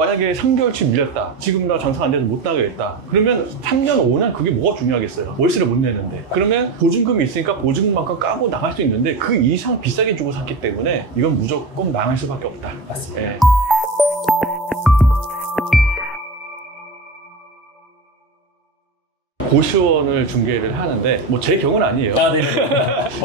만약에 3개월치 밀렸다. 지금 나 장사 안 돼서 못 나가겠다. 그러면 3년, 5년 그게 뭐가 중요하겠어요? 월세를 못 내는데. 그러면 보증금이 있으니까 보증금만큼 까고 나갈 수 있는데 그 이상 비싸게 주고 샀기 때문에 이건 무조건 망할 수밖에 없다. 맞습니다. 예. 고시원을 중개를 하는데 뭐 제 경우는 아니에요. 아, 네.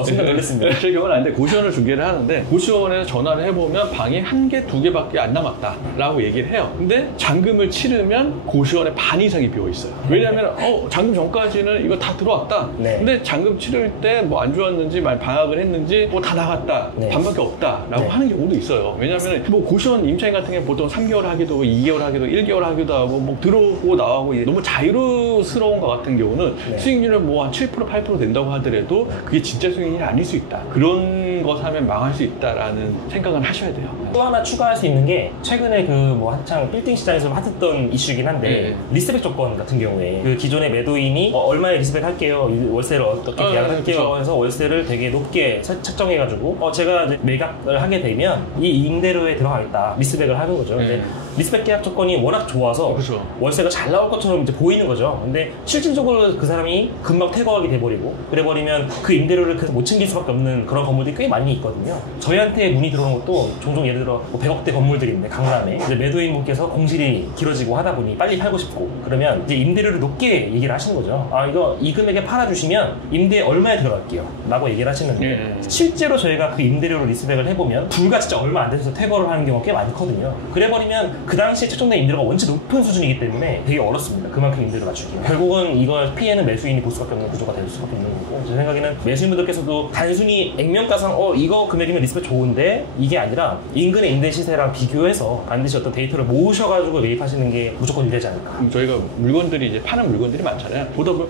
순간 놀랐습니다. 제 경우는 아닌데 고시원을 중개를 하는데 고시원에서 전화를 해보면 방이 1개, 2개밖에 안 남았다 라고 얘기를 해요. 근데 잔금을 치르면 고시원의 반 이상이 비어있어요. 왜냐하면 잔금 전까지는 이거 다 들어왔다. 네. 근데 잔금 치를 때 뭐 안 좋았는지 방학을 했는지 뭐 다 나갔다. 네. 반밖에 없다 라고 네. 하는 경우도 있어요. 왜냐하면 뭐 고시원 임차인 같은 게 보통 3개월 하기도 하고 2개월 하기도 하고 1개월 하기도 하고 뭐 들어오고 나오고 너무 자유스러운 것 같은 경우는 네. 수익률은 뭐 한 7%, 8% 된다고 하더라도 그게 진짜 수익률이 아닐 수 있다. 그런 것 하면 망할 수 있다라는 생각을 하셔야 돼요. 또 하나 추가할 수 있는 게 최근에 그 뭐 한창 빌딩 시장에서 핫했던 이슈이긴 한데 네. 리스백 조건 같은 경우에 그 기존의 매도인이 얼마에 리스백 할게요, 월세를 어떻게 계약을 할게요 그렇죠. 해서 월세를 되게 높게 책정해가지고 제가 이제 매각을 하게 되면 이 임대료에 들어가겠다 리스백을 하는 거죠. 근데 리스백 계약 조건이 워낙 좋아서 그렇죠. 월세가 잘 나올 것처럼 이제 보이는 거죠. 근데 실질적으로 그 사람이 금방 퇴거하게 돼버리고 그래버리면 그 임대료를 계속 못 챙길 수밖에 없는 그런 건물들이 꽤 많이 있거든요. 저희한테 문의 들어오는 것도 종종 예를 들어 뭐 100억대 건물들인데 강남에 이제 매도인분께서 공실이 길어지고 하다 보니 빨리 팔고 싶고 그러면 이제 임대료를 높게 얘기를 하시는 거죠. 이거 이 금액에 팔아주시면 임대 얼마에 들어갈게요 라고 얘기를 하시는데 실제로 저희가 그 임대료를 리스백을 해보면 불과 진짜 얼마 안 돼서 퇴거를 하는 경우가 꽤 많거든요. 그래버리면 그 당시에 책정된 임대료가 원체 높은 수준이기 때문에 되게 어렵습니다. 그만큼 임대료 맞추기. 결국은 이걸 피해는 매수인이 볼 수밖에 없는 구조가 될 수밖에 없는 거고 제 생각에는 매수인분들께서도 단순히 액면가상 이거 금액이면 리스펙 좋은데 이게 아니라 인근의 임대 시세랑 비교해서 반드시 어떤 데이터를 모으셔가지고 매입하시는 게 무조건 유리하지 않을까. 저희가 물건들이 이제 파는 물건들이 많잖아요. 보다 보면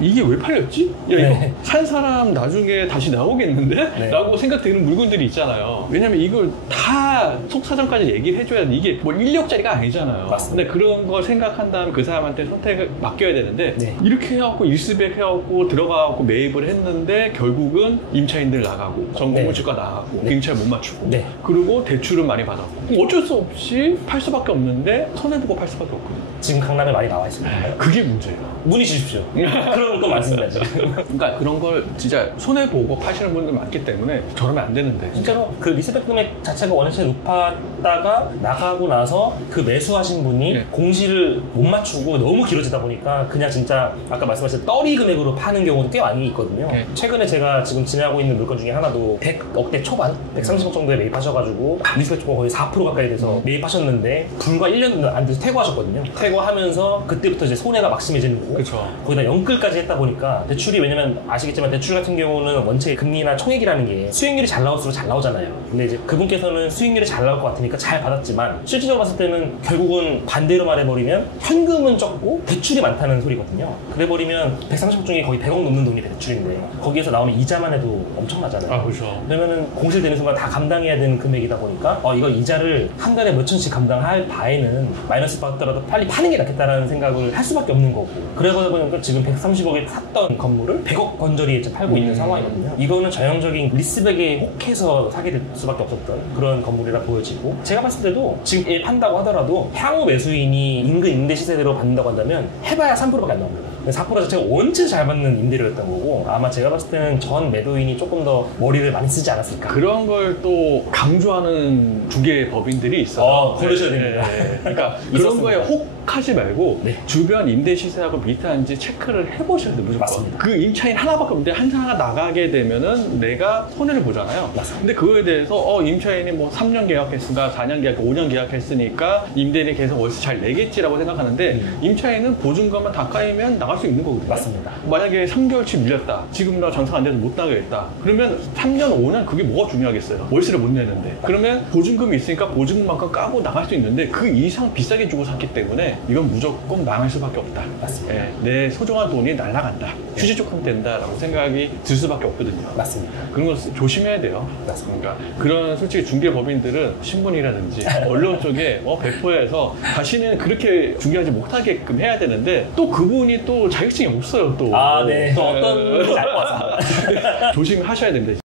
이게 왜 팔렸지? 야 이거 네. 산 사람 나중에 다시 나오겠는데? 네. 라고 생각되는 물건들이 있잖아요. 왜냐면 이걸 다 속사정까지 얘기를 해줘야 돼. 이게 뭐 1억짜리가 아니잖아요. 맞습니다. 근데 그런 걸 생각한 다음에 그 사람한테 선택을 맡겨야 되는데 네. 이렇게 해갖고 일스백 해갖고 들어가갖고 매입을 했는데 결국은 임차인들 나가고 전공물주가 나가고 그 임차인 못 맞추고 네. 그리고 대출은 많이 받았고 어쩔 수 없이 팔 수밖에 없는데 손해보고 팔 수밖에 없거든요. 지금 강남에 많이 나와 있습니다. 그게 문제예요. 문의 주십시오. 그런 거 많습니다 지금. 그러니까 그런 걸 진짜 손해보고 파시는 분들 많기 때문에 저러면 안 되는데 실제로 그 리스펙 금액 자체가 원체 높았다가 나가고 나서 그 매수하신 분이 네. 공시를 못 맞추고 너무 길어지다 보니까 그냥 진짜 아까 말씀하신 떨이 금액으로 파는 경우도 꽤 많이 있거든요. 네. 최근에 제가 지금 진행하고 있는 물건 중에 하나도 100억대 초반? 130억 정도에 매입하셔가지고 리스펙 조건 거의 4% 가까이 돼서 매입하셨는데 불과 1년 안 돼서 퇴거하셨거든요. 퇴거하면서 그때부터 이제 손해가 막심해지는 거고 그쵸. 거기다 연끌까지 했다 보니까 대출이 왜냐면 아시겠지만 대출 같은 경우는 원체 금리나 총액이라는 게 수익률이 잘 나올수록 잘 나오잖아요. 근데 이제 그분께서는 수익률이 잘 나올 것 같으니까 잘 받았지만 실질적으로 봤을 때는 결국은 반대로 말해버리면 현금은 적고 대출이 많다는 소리거든요. 그래버리면 130억 중에 거의 100억 넘는 돈이 대출인데 거기에서 나오는 이자만 해도 엄청나잖아요. 그렇죠. 그러면은 공실되는 순간 다 감당해야 되는 금액이다 보니까 이거 이자를 한 달에 몇 천씩 감당할 바에는 마이너스 받더라도 빨리 파는 게 낫겠다라는 생각을 할 수밖에 없는 거고 그러다 보니까 지금 130억에 샀던 건물을 100억 건저리에 팔고 있는 상황이거든요. 이거는 전형적인 리스백에 혹해서 사게 될 수밖에 없었던 그런 건물이라 보여지고 제가 봤을 때도 지금 판다고 하더라도 향후 매수인이 인근 임대 시세대로 받는다고 한다면 해봐야 3%밖에 안 나옵니다. 4% 자체가 원체 잘 받는 임대료였던 거고 아마 제가 봤을 때는 전 매도인이 조금 더 머리를 많이 쓰지 않았을까. 그런 걸 또 강조하는 중개법인들이 있어요. 그러셔야 됩니다. 그러니까 그런 거에 혹하지 말고 네. 주변 임대 시세하고 비슷한지 체크를 해보셔야 돼요. 무조건. 맞습니다. 그 임차인 하나밖에 없는데 한 사람 나가게 되면은 내가 손해를 보잖아요. 맞습니다. 근데 그거에 대해서 임차인이 뭐 3년 계약했으니까 4년 계약, 5년 계약했으니까 임대인이 계속 월세 잘 내겠지라고 생각하는데 임차인은 보증금만 다 까이면 나갈 수 있는 거거든요. 맞습니다. 만약에 3개월치 밀렸다. 지금 나 장사 안 돼서 못 나가겠다. 그러면 3년, 5년 그게 뭐가 중요하겠어요? 월세를 못 내는데. 그러면 보증금이 있으니까 보증금만큼 까고 나갈 수 있는데 그 이상 비싸게 주고 샀기 때문에 이건 무조건 망할 수밖에 없다. 맞습니다. 내 소중한 돈이 날아간다. 휴지 조금 된다라고 생각이 들 수밖에 없거든요. 맞습니다. 그런 거 조심해야 돼요. 맞습니다. 그러니까 그런 솔직히 중개법인들은 신문이라든지 언론 쪽에 배포해서 다시는 그렇게 중개하지 못하게끔 해야 되는데 또 그분이 또 자격증이 없어요. 또. 네. 또 어떤 건지 알 것 같습니다. 조심하셔야 됩니다.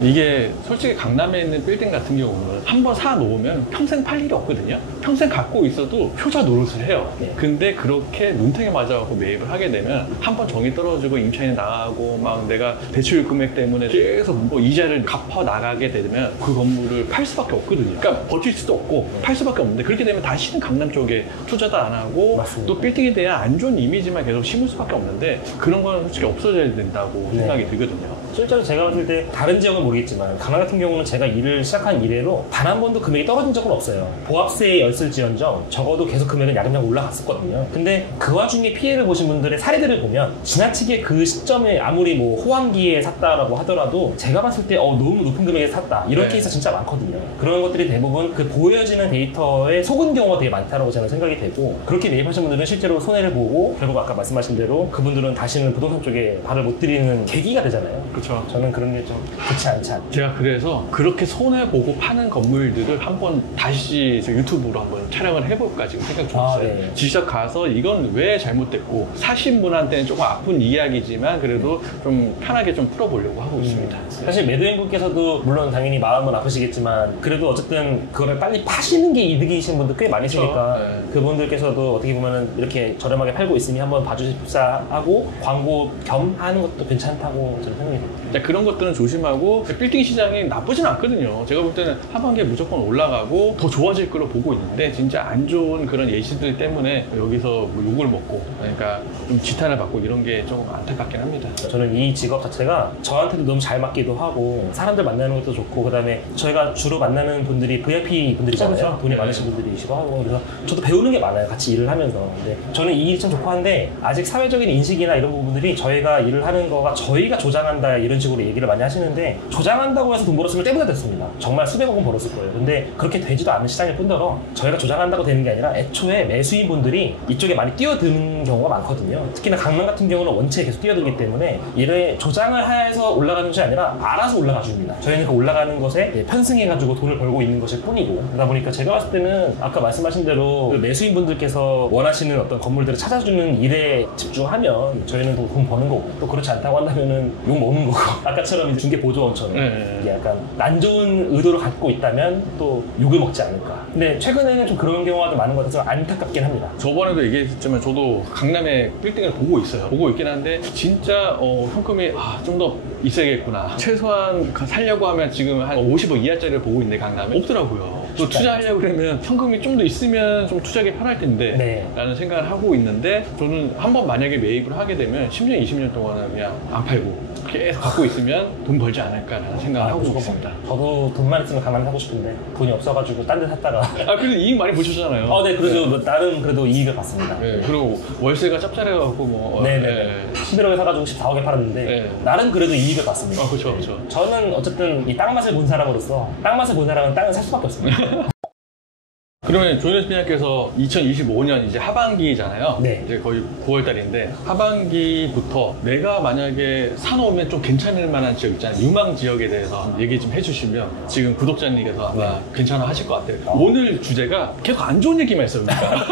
이게 솔직히 강남에 있는 빌딩 같은 경우는 한번 사 놓으면 평생 팔 일이 없거든요. 평생 갖고 있어도 효자 노릇을 해요. 네. 근데 그렇게 눈탱이 맞아갖고 매입을 하게 되면 한 번 정이 떨어지고 임차인이 나가고 막 내가 대출 금액 때문에 계속 뭐 이자를 갚아 나가게 되면 그 건물을 팔 수밖에 없거든요. 그러니까 버틸 수도 없고 팔 수밖에 없는데 그렇게 되면 다시는 강남 쪽에 투자도 안 하고 맞습니다. 또 빌딩에 대한 안 좋은 이미지만 계속 심을 수밖에 없는데 그런 건 솔직히 없어져야 된다고 네. 생각이 들거든요. 실제로 제가 봤을 때 다른 지역은 모르겠지만 강남 같은 경우는 제가 일을 시작한 이래로 단 한 번도 금액이 떨어진 적은 없어요. 보합세였을지언정 적어도 계속 금액은 야금야금 올라갔었거든요. 근데 그 와중에 피해를 보신 분들의 사례들을 보면 지나치게 그 시점에 아무리 뭐 호황기에 샀다라고 하더라도 제가 봤을 때 너무 높은 금액에 샀다 이런 네. 케이스가 진짜 많거든요. 그런 것들이 대부분 그 보여지는 데이터에 속은 경우가 되게 많다고 저는 생각이 되고 그렇게 매입하신 분들은 실제로 손해를 보고 결국 아까 말씀하신 대로 그분들은 다시는 부동산 쪽에 발을 못 들이는 계기가 되잖아요. 그렇죠. 저는 그런 게 좀 좋지 않지 않나. 제가 그래서 그렇게 손해보고 파는 건물들을 한번 다시 유튜브로 한번 촬영을 해볼까 지금 생각 중이었어요. 네. 직접 가서 이건 왜 잘못됐고 사신 분한테는 조금 아픈 이야기지만 그래도 좀 편하게 좀 풀어보려고 하고 있습니다. 사실 매도인분께서도 물론 당연히 마음은 아프시겠지만 그래도 어쨌든 그거를 빨리 파시는 게 이득이신 분들 꽤 많으시니까 그렇죠. 네. 그분들께서도 어떻게 보면은 이렇게 저렴하게 팔고 있으니 한번 봐주십사 하고 광고 겸 하는 것도 괜찮다고 저는 생각이 듭니다. 그런 것들은 조심하고 빌딩 시장이 나쁘진 않거든요. 제가 볼 때는 하반기에 무조건 올라가고 더 좋아질 거로 보고 있는데 진짜 안 좋은 그런 예시들 때문에 여기서 뭐 욕을 먹고 그러니까 좀 지탄을 받고 이런 게 조금 안타깝긴 합니다. 저는 이 직업 자체가 저한테도 너무 잘 맞기도 하고 사람들 만나는 것도 좋고 그다음에 저희가 주로 만나는 분들이 VIP 분들이잖아요. 그렇죠. 돈이 네. 많으신 분들이시고 하고 그래서 저도 배우는 게 많아요. 같이 일을 하면서. 근데 저는 이 일이 참 좋고 한데 아직 사회적인 인식이나 이런 부분들이 저희가 일을 하는 거가 저희가 조장한다 이런 식으로 얘기를 많이 하시는데 조장한다고 해서 돈 벌었으면 때보다 됐습니다. 정말 수백억은 벌었을 거예요. 근데 그렇게 되지도 않은 시장일 뿐더러 저희가 조장한다고 되는 게 아니라 애초에 매수인 분들이 이쪽에 많이 뛰어드는 경우가 많거든요. 특히나 강남 같은 경우는 원체 계속 뛰어들기 때문에 이래 조장을 해서 올라가는 것이 아니라 알아서 올라가 줍니다. 저희는 그 올라가는 것에 편승해가지고 돈을 벌고 있는 것일 뿐이고 그러다 보니까 제가 봤을 때는 아까 말씀하신 대로 그 매수인 분들께서 원하시는 어떤 건물들을 찾아주는 일에 집중하면 저희는 또 돈 버는 거고 또 그렇지 않다고 한다면은 욕 먹는 거고 아까처럼 이제 중개보조원처럼 네. 이게 약간 안 좋은 의도를 갖고 있다면 또 욕을 먹지 않을까. 근데 최근에는 좀 그런 경우가 좀 많은 것 같아서 안타깝긴 합니다. 저번에도 얘기했지만 저도 강남에 빌딩을 보고 있어요. 보고 있긴 한데 진짜 현금이 좀 더 있어야겠구나. 최소한 살려고 하면 지금 한 50억 이하짜리를 보고 있는데 강남에 없더라고요. 또 투자하려고 그러면 현금이 좀 더 있으면 좀 투자하기 편할 텐데 네. 라는 생각을 하고 있는데 저는 한번 만약에 매입을 하게 되면 10년, 20년 동안은 그냥 안 팔고 계속 갖고 있으면 돈 벌지 않을까라는 생각을 하고 있습니다. 저도 돈만 있으면 강남 사고 싶은데 돈이 없어가지고 딴 데 샀다가 그래도 이익 많이 보셨잖아요. 네, 그래도 나름 그래도 이익을 봤습니다. 네, 그리고 월세가 짭짤해갖고 뭐. 네네. 11억에 사가지고 14억에 팔았는데 네. 나름 그래도 이익을 봤습니다. 그렇죠, 그렇죠. 저는 어쨌든 이 땅맛을 본 사람으로서 땅맛을 본 사람은 땅을 살 수밖에 없습니다. 그러면 조현수 팀장께서 2025년 이제 하반기잖아요. 네. 이제 거의 9월 달인데 하반기부터 내가 만약에 사놓으면 좀 괜찮을 만한 지역 있잖아요. 유망 지역에 대해서 얘기 좀 해주시면 지금 구독자님께서 아마 괜찮아 하실 것 같아요. 오늘 주제가 계속 안 좋은 얘기만 했어요. 그러니까.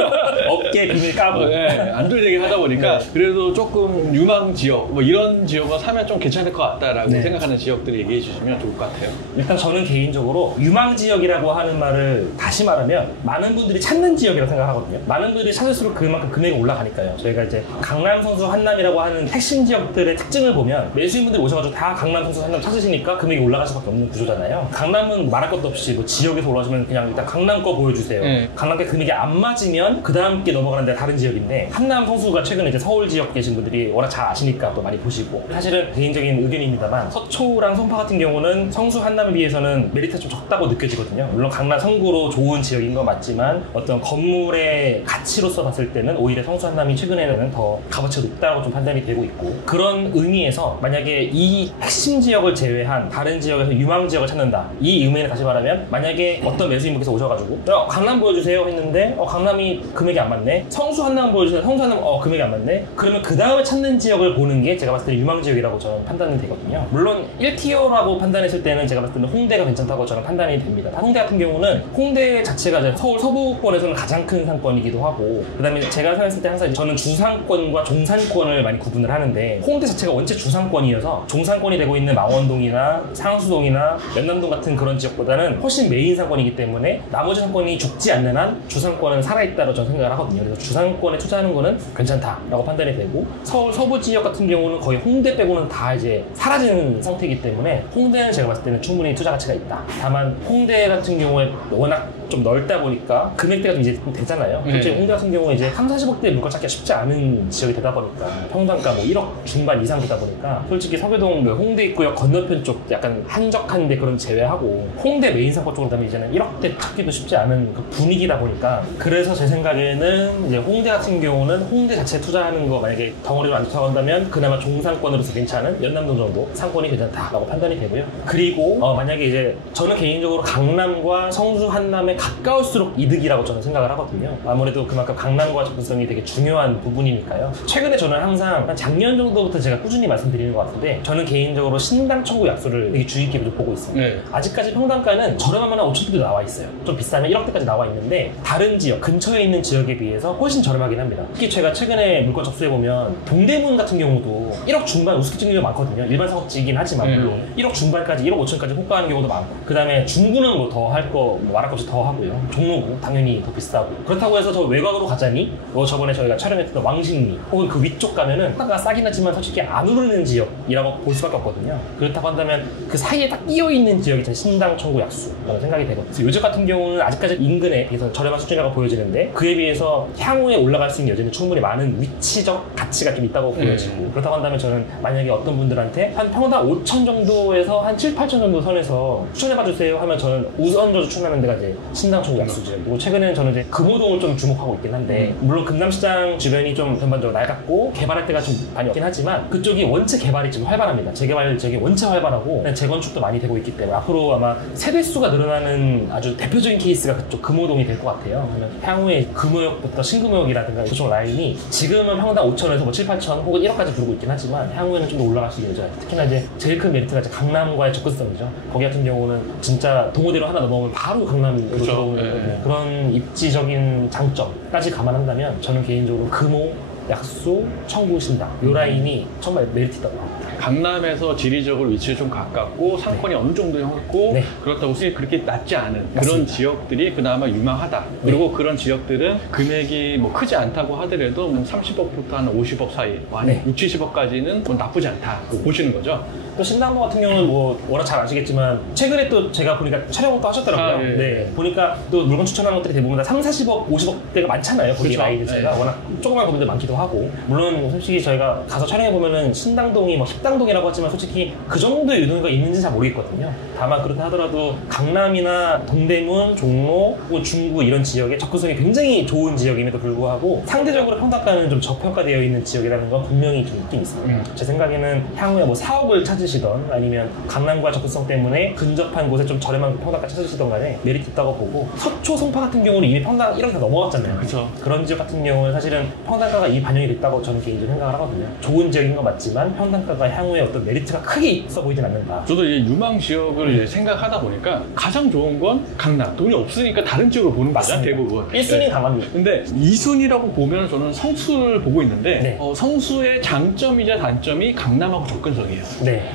어깨 비늘 까고. 네, 안 좋은 얘기 하다 보니까 그래도 조금 유망 지역 뭐 이런 지역을 사면 좀 괜찮을 것 같다라고 네. 생각하는 지역들 얘기해 주시면 좋을 것 같아요. 일단 저는 개인적으로 유망 지역이라고 하는 말을 다시 말하면 많은 분들이 찾는 지역이라고 생각하거든요. 많은 분들이 찾을수록 그만큼 금액이 올라가니까요. 저희가 이제 강남, 성수, 한남이라고 하는 핵심 지역들의 특징을 보면 매수인분들이 오셔가지고 다 강남, 성수, 한남 찾으시니까 금액이 올라갈 수밖에 없는 구조잖아요. 강남은 말할 것도 없이 뭐 지역에서 올라오시면 그냥 일단 강남 거 보여주세요. 강남께 금액이 안 맞으면 그 다음 게 넘어가는 데가 다른 지역인데 한남, 성수가 최근에 이제 서울 지역 계신 분들이 워낙 잘 아시니까 또 많이 보시고 사실은 개인적인 의견입니다만 서초랑 송파 같은 경우는 성수, 한남에 비해서는 메리트가 좀 적다고 느껴지거든요. 물론 강남, 성구로 좋은 지역인 건 맞지만 어떤 건물의 가치로서 봤을 때는 오히려 성수 한남이 최근에는 더 값어치가 높다고 좀 판단이 되고 있고 그런 의미에서 만약에 이 핵심 지역을 제외한 다른 지역에서 유망 지역을 찾는다 이 의미는 다시 말하면 만약에 어떤 매수인분께서 오셔가지고 강남 보여주세요 했는데 강남이 금액이 안 맞네 성수 한남 보여주세요 성수 한남 금액이 안 맞네 그러면 그 다음에 찾는 지역을 보는 게 제가 봤을 때 유망 지역이라고 저는 판단이 되거든요. 물론 1티어라고 판단했을 때는 제가 봤을 때는 홍대가 괜찮다고 저는 판단이 됩니다. 홍대 같은 경우는 홍대 자체가 서울 서부권에서는 가장 큰 상권이기도 하고, 그다음에 제가 생각했을 때 항상 저는 주상권과 종산권을 많이 구분을 하는데, 홍대 자체가 원체 주상권이어서 종산권이 되고 있는 망원동이나 상수동이나 연남동 같은 그런 지역보다는 훨씬 메인 상권이기 때문에 나머지 상권이 죽지 않는 한 주상권은 살아있다고 저는 생각을 하거든요. 그래서 주상권에 투자하는 거는 괜찮다라고 판단이 되고, 서울 서부 지역 같은 경우는 거의 홍대 빼고는 다 이제 사라지는 상태이기 때문에 홍대는 제가 봤을 때는 충분히 투자 가치가 있다. 다만 홍대 같은 경우에 워낙 좀 넓다 보니까 금액대가 좀 이제 좀 되잖아요. 솔직히 홍대 같은 경우에 이제 3, 40억대 물건 찾기가 쉽지 않은 지역이 되다 보니까 평당가 뭐 1억 중반 이상 되다 보니까 솔직히 서교동 홍대 입구역 건너편 쪽 약간 한적한데 그런 제외하고 홍대 메인 상권 쪽으로 가면 이제는 1억대 찾기도 쉽지 않은 그 분위기다 보니까, 그래서 제 생각에는 이제 홍대 같은 경우는 홍대 자체에 투자하는 거 만약에 덩어리로 안 투자한다면 그나마 종상권으로서 괜찮은 연남동 정도 상권이 괜찮다라고 판단이 되고요. 그리고 만약에 이제 저는 개인적으로 강남과 성수 한남에 가까울수록 이득이라고 저는 생각을 하거든요. 아무래도 그만큼 강남과 접근성이 되게 중요한 부분이니까요. 최근에 저는 항상 한 작년 정도부터 제가 꾸준히 말씀드리는 것 같은데, 저는 개인적으로 신당 청구 약수를 되게 주의 깊게 보고 있습니다. 네. 아직까지 평당가는 저렴하면 한 5천대도 나와 있어요. 좀 비싸면 1억대까지 나와 있는데 다른 지역, 근처에 있는 지역에 비해서 훨씬 저렴하긴 합니다. 특히 제가 최근에 물건 접수해보면 동대문 같은 경우도 1억 중반 우습게 찍는 경우가 많거든요. 일반 상업지이긴 하지만 물론 1억 중반까지 1억 5천까지 호가하는 경우도 많고, 그 다음에 중구는 뭐 더 할 거 말할 것 없이 더 하고요. 종로구 당연히 더 비싸고, 그렇다고 해서 저 외곽으로 가자니 저번에 저희가 촬영했던 왕십리 혹은 그 위쪽 가면은 호가가 싸긴 하지만 솔직히 안 오르는 지역이라고 볼 수밖에 없거든요. 그렇다고 한다면 그 사이에 딱 끼어있는 지역이 전 신당 청구 약수라고 생각이 되거든요. 요즘 같은 경우는 아직까지 인근에 비해서 저렴한 수준이라고 보여지는데, 그에 비해서 향후에 올라갈 수 있는 여지는 충분히 많은 위치적 가치가 좀 있다고 보여지고, 그렇다고 한다면 저는 만약에 어떤 분들한테 한 평당 5천 정도에서 한 7, 8천 정도 선에서 추천해봐주세요 하면 저는 우선적으로 추천하는 데가 이제 신당 청구 약수죠. 그리고 최근에는 저는 이제 금호동을 좀 주목하고 있긴 한데, 물론 금남시장 주변이 좀 전반적으로 낡았고 개발할 때가 좀 많이 없긴 하지만 그쪽이 원체 개발이 좀 활발합니다. 재개발 지역이 원체 활발하고 재건축도 많이 되고 있기 때문에 앞으로 아마 세대수가 늘어나는 아주 대표적인 케이스가 그쪽 금호동이 될 것 같아요. 그러면 향후에 금호역부터 신금호역이라든가 그쪽 라인이 지금은 평당 5천에서 뭐 7, 8천 혹은 1억까지 부르고 있긴 하지만 향후에는 좀 더 올라갈 수 있는 여지가 있어요. 특히나 이제 제일 큰 메리트가 이제 강남과의 접근성이죠. 거기 같은 경우는 진짜 동호대로 하나 넘어오면 바로 강남으로 들어오는 그런 입지적인 장점까지 감안한다면 저는 개인적으로 금호, 약수, 청구, 신당 이 라인이 정말 메리트 있다고 합니다. 강남에서 지리적으로 위치에 좀 가깝고 상권이 어느 정도 형고 그렇다고 수익이 그렇게 낮지 않은 그런 지역들이 그나마 유망하다. 그리고 그런 지역들은 금액이 뭐 크지 않다고 하더라도 30억부터 한 50억 사이, 한 6, 70억까지는 뭐 나쁘지 않다 보시는 거죠. 또 신당동 같은 경우는 뭐 워낙 잘 아시겠지만 최근에 또 제가 보니까 촬영을 또 하셨더라고요. 네. 보니까 또 물건 추천하는 것들이 대부분 다 3, 40억, 50억대가 많잖아요. 거기 라인 자체가 워낙 조그만 건물들 많기도 하고, 물론 솔직히 저희가 가서 촬영해 보면은 신당동이 뭐 십당동이라고 하지만 솔직히 그 정도의 유동인가 있는지는 잘 모르겠거든요. 다만 그렇다 하더라도 강남이나 동대문, 종로, 중구 이런 지역에 접근성이 굉장히 좋은 지역임에도 불구하고 상대적으로 평당가는 좀 저평가되어 있는 지역이라는 건 분명히 좀 있긴 있습니다. 제 생각에는 향후에 뭐 사업을 찾으시던 아니면 강남과 접근성 때문에 근접한 곳에 좀 저렴한 평당가 찾으시던 간에 메리트 있다고 보고, 서초, 송파 같은 경우는 이미 평당 1억이 다 넘어갔잖아요. 그렇죠. 그런 지역 같은 경우는 사실은 평당가가 이미 반영이 됐다고 저는 개인적으로 생각을 하거든요. 좋은 지역인 건 맞지만 평당가가 향후에 어떤 메리트가 크게 있어 보이진 않는다. 저도 이제 유망 지역을 이제 생각하다 보니까 가장 좋은 건 강남. 돈이 없으니까 다른 지역을 보는 거죠, 대부분. 1순위 강남입니다. 근데 2순위라고 보면 저는 성수를 보고 있는데 성수의 장점이자 단점이 강남하고 접근성이에요.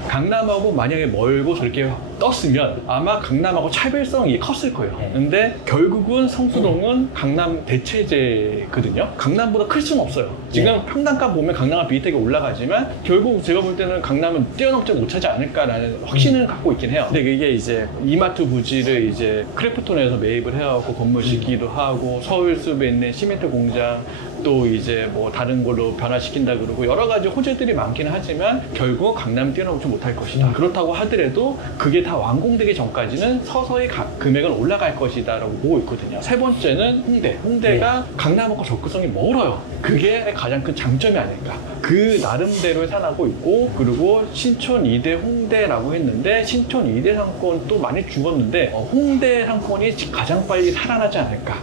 강남하고 만약에 멀고 저렇게 떴으면 아마 강남하고 차별성이 컸을 거예요. 근데 결국은 성수동은 강남 대체제거든요. 강남보다 클 수는 없어요. 지금 평당가 보면 강남은 비슷하게 올라가지만 결국 제가 볼 때는 강남은 뛰어넘지 못하지 않을까라는 확신을 갖고 있긴 해요. 근데 이게 이제 이마트 부지를 이제 크래프톤에서 매입을 해갖고 건물 짓기도 하고, 서울숲에 있는 시멘트 공장 또 이제 뭐 다른 걸로 변화시킨다 그러고 여러 가지 호재들이 많기는 하지만 결국 강남 뛰어넘지 못할 것이다. 그렇다고 하더라도 그게 다 완공되기 전까지는 서서히 금액은 올라갈 것이다 라고 보고 있거든요. 세 번째는 홍대가 강남하고 접근성이 멀어요. 그게 가장 큰 장점이 아닐까. 그 나름대로 살아나고 있고, 그리고 신촌 2대 홍대라고 했는데 신촌 2대 상권 또 많이 죽었는데 홍대 상권이 가장 빨리 살아나지 않을까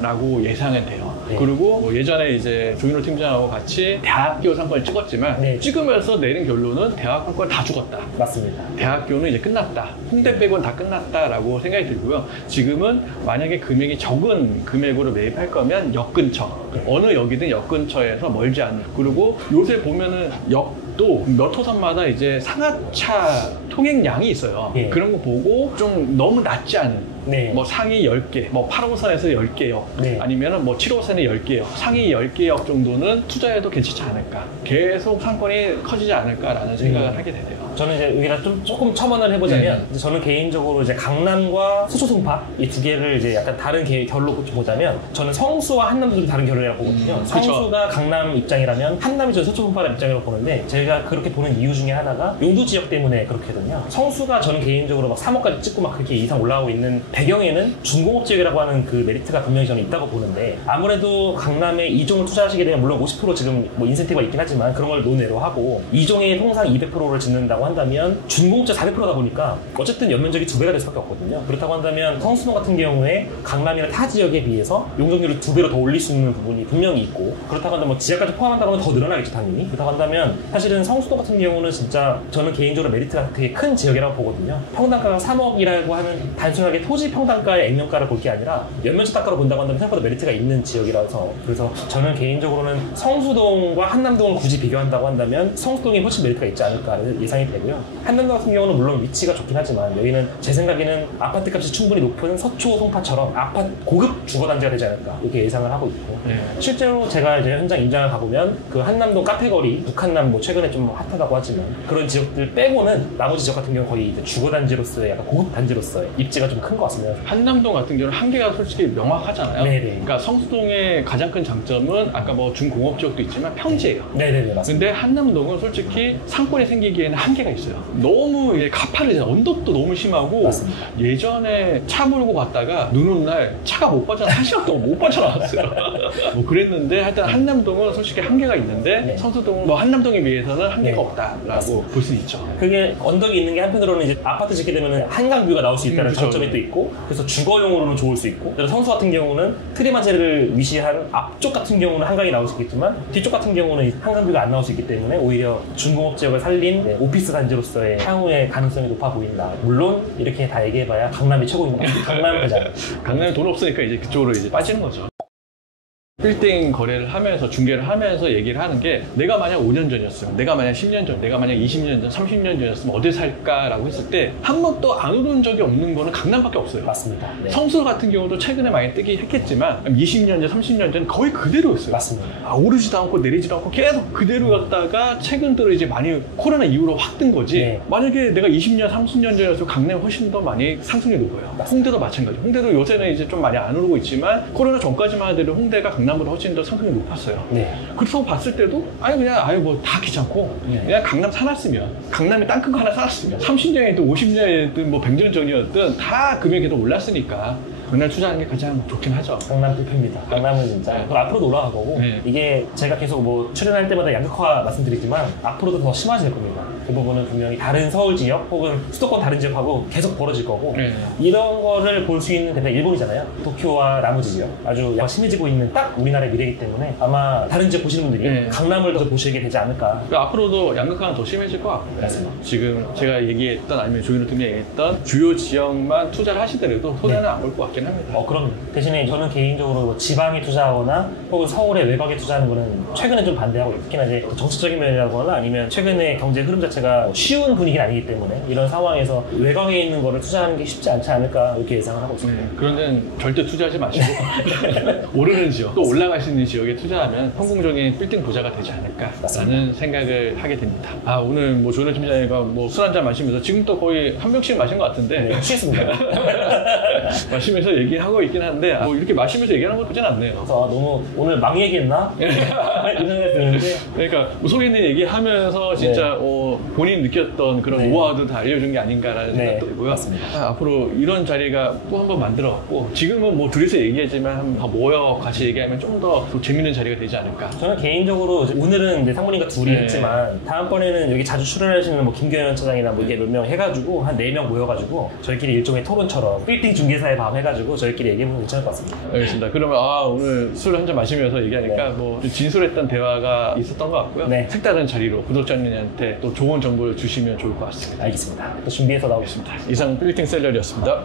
라고 예상은 돼요. 그리고 뭐 예전에 이제 조인호 팀장하고 같이 대학교 상권을 찍었지만 찍으면서 내린 결론은 대학 상권 다 죽었다. 맞습니다. 대학교는 이제 끝났다. 홍대 빼고는 다 끝났다라고 생각이 들고요. 지금은 만약에 금액이 적은 금액으로 매입할 거면 역 근처, 어느 역이든 역 근처에서 멀지 않은. 그리고 요새 보면은 역도 몇 호선마다 이제 상하차 통행량이 있어요. 예. 그런 거 보고 좀 너무 낮지 않은. 네. 뭐 상위 10개, 뭐 8호선에서 10개역, 네. 아니면은 뭐 7호선에 10개역, 상위 10개역 정도는 투자해도 괜찮지 않을까. 계속 상권이 커지지 않을까라는 생각을 하게 되네요. 저는 이제 여기다 조금 첨언을 해보자면, 이제 저는 개인적으로 이제 강남과 서초 송파 이 두 개를 이제 약간 다른 결로 보자면, 저는 성수와 한남도 다른 결이라고 보거든요. 성수가 강남 입장이라면 한남이 저는 서초 송파 입장이라고 보는데, 제가 그렇게 보는 이유 중에 하나가 용도 지역 때문에 그렇거든요. 성수가 저는 개인적으로 막 3억까지 찍고 막 그렇게 이상 올라가고 있는 배경에는 중공업 지역이라고 하는 그 메리트가 분명히 저는 있다고 보는데, 아무래도 강남에 이종을 투자하시게 되면 물론 50% 지금 뭐 인센티브가 있긴 하지만 그런 걸 논외로 하고, 이종에 통상 200%를 짓는다고 한다면 준공업자 400%다 보니까 어쨌든 연면적이 2배가 될 수밖에 없거든요. 그렇다고 한다면 성수동 같은 경우에 강남이나 타 지역에 비해서 용적률을 2배로 더 올릴 수 있는 부분이 분명히 있고, 그렇다고 한다면 뭐 지하까지 포함한다고 하면 더 늘어나겠죠 당연히. 그렇다고 한다면 사실은 성수동 같은 경우는 진짜 저는 개인적으로 메리트가 되게 큰 지역이라고 보거든요. 평당가가 3억이라고 하면 단순하게 토지 평당가의 액면가를 볼 게 아니라 연면적 단가로 본다고 한다면 생각보다 메리트가 있는 지역이라서, 그래서 저는 개인적으로는 성수동과 한남동을 굳이 비교한다고 한다면 성수동이 훨씬 메리트가 있지 않을까 예상이 되고요. 한남동 같은 경우는 물론 위치가 좋긴 하지만 여기는 제 생각에는 아파트 값이 충분히 높은 서초, 송파처럼 고급 주거단지가 되지 않을까 이렇게 예상을 하고 있고, 실제로 제가 이제 현장 임장을 가보면 그 한남동 카페거리, 북한남 뭐 최근에 좀 핫하다고 하지만 그런 지역들 빼고는 나머지 지역 같은 경우 거의 이제 주거단지로서의 약간 고급 단지로서의 입지가 좀 큰 것 같습니다. 한남동 같은 경우는 한계가 솔직히 명확하잖아요. 네네. 그러니까 성수동의 가장 큰 장점은 아까 뭐 중공업 지역도 있지만 평지예요. 네네네, 맞습니다. 근데 한남동은 솔직히 상권이 생기기에는 한계가 있어요. 너무 이게 가파르잖아요. 언덕도 너무 심하고. 맞습니다. 예전에 차 몰고 갔다가 눈 오는 날 차가 못 빠져나 1시간 동안 못 빠져나왔어요. 뭐 그랬는데 하여튼 한남동은 솔직히 한계가 있는데, 네. 성수동은 뭐 한남동에 비해서는 한계가 네. 없다라고 볼 수 있죠. 그게 언덕이 있는 게 한편으로는 이제 아파트 짓게 되면 한강뷰가 나올 수 있다는 그쵸. 장점이 또 있고, 그래서 주거용으로는 좋을 수 있고, 그래서 성수 같은 경우는 트리마제를 위시한 앞쪽 같은 경우는 한강이 나올 수 있겠지만 뒤쪽 같은 경우는 한강뷰가 안 나올 수 있기 때문에 오히려 중공업 지역을 살린 오피스 단지로서의 향후의 가능성이 높아 보인다. 물론 이렇게 다 얘기해봐야 강남이 최고입니다. 강남 가자. 강남에 돈 없으니까 이제 그쪽으로 이제 빠지는 거죠. 빌딩 거래를 하면서 중개를 하면서 얘기를 하는 게, 내가 만약 5년 전이었으면, 내가 만약 10년 전, 내가 만약 20년 전, 30년 전이었으면 어디 살까라고 했을 때 한 번도 안 오른 적이 없는 거는 강남밖에 없어요. 맞습니다. 네. 성수 같은 경우도 최근에 많이 뜨기 했겠지만 20년 전, 30년 전 거의 그대로였어요. 맞습니다. 오르지도 않고 내리지도 않고 계속 그대로 갔다가 최근 들어 이제 많이 코로나 이후로 확 뜬 거지. 네. 만약에 내가 20년, 30년 전이었으면 강남이 훨씬 더 많이 상승이 높아요. 홍대도 마찬가지. 홍대도 요새는 이제 좀 많이 안 오르고 있지만 코로나 전까지만 하더라도 홍대가 강남보다 훨씬 더 상승이 높았어요. 네. 그렇다고 봤을 때도 그냥 뭐 다 귀찮고 그냥 강남 사놨으면, 강남에 땅 큰 거 하나 사놨으면 30년이든 50년이든 뭐 100년 전이었든 다 금액이 더 올랐으니까 강남 투자하는 게 가장 좋긴 하죠. 강남 대표입니다. 강남은 진짜 그럼 앞으로도 올라갈 거고, 네. 이게 제가 계속 뭐 출연할 때마다 양극화 말씀드리지만 앞으로도 더 심해질 겁니다. 그 부분은 분명히 다른 서울 지역 혹은 수도권 다른 지역하고 계속 벌어질 거고, 네. 이런 거를 볼 수 있는 데가 일본이잖아요. 도쿄와 나머지 지역 아주 심해지고 있는 딱 우리나라의 미래이기 때문에 아마 다른 지역 보시는 분들이 네. 강남을 더 보시게 되지 않을까. 앞으로도 양극화는 더 심해질 것 같고, 맞습니다. 지금 제가 얘기했던 아니면 조인호 팀이 얘기했던 주요 지역만 투자를 하시더라도 손해는 안 볼 것 같긴 합니다. 그럼 대신에 저는 개인적으로 뭐 지방에 투자하거나 혹은 서울의 외곽에 투자하는 거는 최근에 좀 반대하고 있고, 특히나 이제 정치적인 면이라거나 아니면 최근에 경제 흐름 자체가 쉬운 분위기는 아니기 때문에 이런 상황에서 외곽에 있는 거를 투자하는 게 쉽지 않지 않을까 이렇게 예상을 하고 있습니다. 그런 데는 절대 투자하지 마시고 오르는 지역, 또 올라갈 수 있는 지역에 투자하면 성공적인 빌딩 부자가 되지 않을까라는 생각을 하게 됩니다. 오늘 뭐 조인호 팀장님과 뭐 술 한잔 마시면서 지금 또 거의 한 병씩 마신 것 같은데, 네, 취했습니다. 마시면서 얘기하고 있긴 한데 뭐 이렇게 마시면서 얘기하는 것 같진 않네요. 그래서 너무 오늘 망 얘기했나? 이런 생각이 드는데, 그러니까 속에 있는 얘기하면서 진짜 본인 느꼈던 그런 네. 노하우도 다 알려준 게 아닌가라는 네, 생각도 들고요. 맞습니다. 앞으로 이런 자리가 또 한 번 만들어갖고, 지금은 뭐 둘이서 얘기하지만 한 번 더 모여 같이 얘기하면 좀 더 재밌는 자리가 되지 않을까. 저는 개인적으로 오늘은 이제 상무님과 둘이 네. 했지만 다음번에는 여기 자주 출연하시는 뭐 김경현 차장이나 뭐 이게 몇 명 해가지고 한 4명 모여가지고 저희끼리 일종의 토론처럼 빌딩 중개사의 밤 해가지고 저희끼리 얘기해보면 괜찮을 것 같습니다. 알겠습니다. 그러면 오늘 술 한잔 마시면서 얘기하니까 네. 뭐 진솔해 뜻깊었던 대화가 있었던 것 같고요. 네. 색다른 자리로 구독자님한테 또 좋은 정보를 주시면 좋을 것 같습니다. 알겠습니다. 또 준비해서 나오겠습니다. 이상 빌딩 셀러리였습니다.